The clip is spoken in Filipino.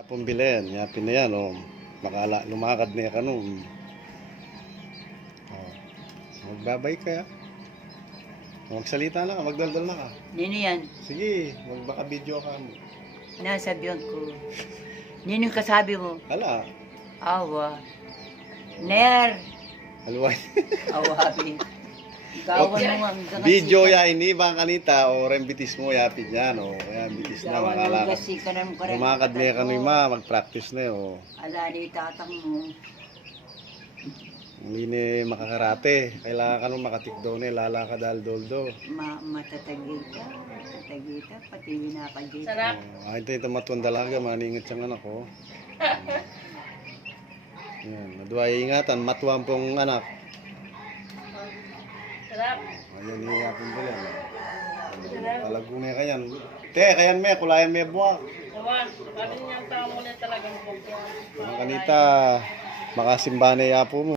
Kapong bilen, yapin na yan, oh. Makala, lumakad na ka nun. Oh. Magbabay ka, ya. Magsalita na ka, magdaldal na ka. Nino yan? Sige, magbaka video ka mo. Nasabihan ko. Nino yung kasabi mo? Hala, Awa. Ner! haluay. Awabi. Gawan mo ang Video ya ini bang kanita o rembitis mo yapin yan, oh. Kaya bitis na Gawan mo makala. kasi ka ng karang Lumakad na ka nun, ma, mag-practice na, oh. Ala ni tatang mo. Hindi ni makakarate. Kailangan ka nung makatikdaw na, lalakad aldoldo. Matatagay ka. Matatagay ka. Pati winakadyo. Sarap. Akin tayo matuan dalaga, maningit siyang anak ko. Yan, naduay ingatan, matuan pong anak. Sarap. Ayan, hiyapin ko lang. Talagong na kayan. Te, kayan me, kulayan me buwak. Naman, paano niyang tao mo na talagang bukyan? Mga kanita, makasimba na yapo mo.